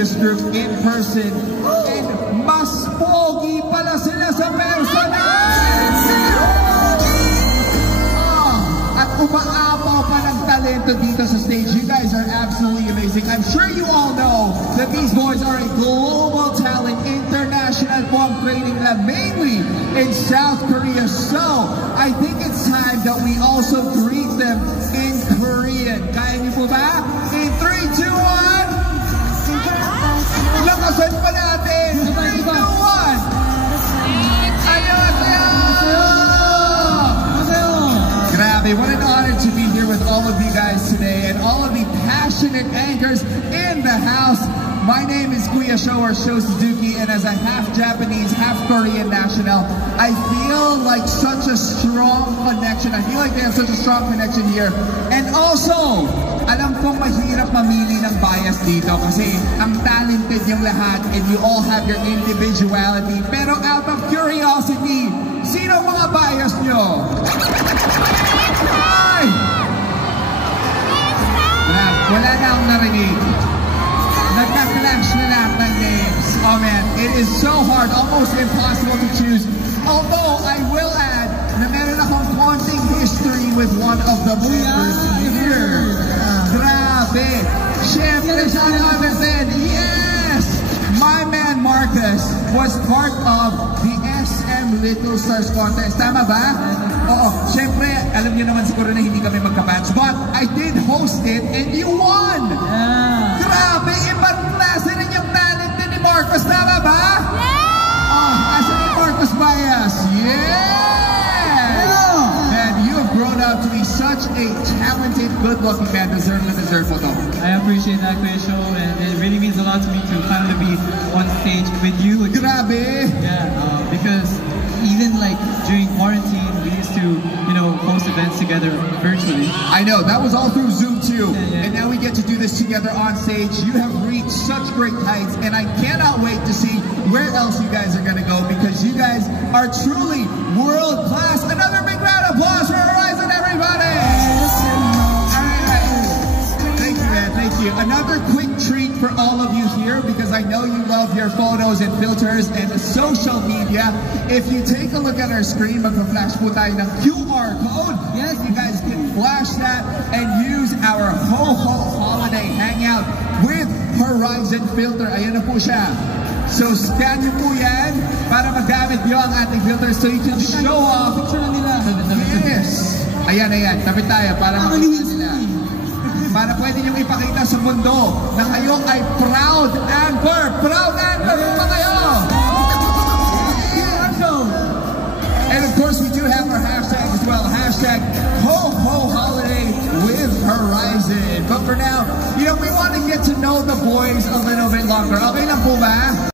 this group in person. And mas pogi pala sila sa personal! At umaapaw pa ng talento dito sa stage. You guys are absolutely amazing. I'm sure you all know that these boys are a global talent, international po ang training nila, mainly in South Korea. So, I think it's time that we also greet them in Korean. Kaya niyo po ba? In 3, 2, 1! Lakasan pa natin! 3, 2, 1! Grabe, what an honor to be here with all of you guys today and all of the passionate anchors in the house. My name is Kuya Sho or Sho Suzuki, and as a half Japanese, half Korean national, I feel like such a strong connection. I feel like they have such a strong connection here. And also, alam kong mahirap mamili ng bias dito kasi ang talented yung lahat and you all have your individuality. Pero out of curiosity, sino mga bias nyo? Ay! Wala na akong narinig. Nagka-clash na lahat ng names. Oh man, it is so hard, almost impossible to choose. Although, I will add na meron akong konting history with one of the members here. Grabe! Siyempre, sa other than, yes! My man Marcus was part of the SM Little Stars Contest. Tama ba? Oo. Siyempre, alam niyo naman siguro na hindi kami magka-match. But I did host it and you won! Yeah. Grabe! Ibang klase rin yung talent ni Marcus. Tama ba? Yeah! Oh, asa ni Marcus Bias? Yeah! And you have grown up to be such a talented, good-looking man. Deserve mo to. I appreciate that, Kuya Sho, and it really means a lot to me to finally be on stage with you. Grabe! Yeah, because even like during quarantine, we used to, you know, host events together virtually. I know, that was all through Zoom too. Yeah. And now we get to do this together on stage. You have reached such great heights, and I cannot wait to see where else you guys are gonna go because you guys are truly world class. Another big round of applause for Horizon, everybody! Thank you, man, thank you. Another quick treat for all of you here because I know you love your photos and filters and social media. If you take a look at our screen, mag-flash po tayo ng QR code. Yes, you guys can flash that and use our Ho-Ho Holiday Hangout with Horizon Filter. Ayan na po siya. So scan nyo po yan para magamit nyo ang ating filter so you can show off. Picture na nila. Yes. Ayan, tapit tayo para makita nila. Para pwede nyo ipakita sa mundo na kayo ay proud anchor. Proud anchor pa kayo. And of course, we do have our hashtag as well. Hashtag Ho-Ho Holiday with Horizon. But for now, you know, we want to get to know the boys a little bit longer. Okay lang po ba?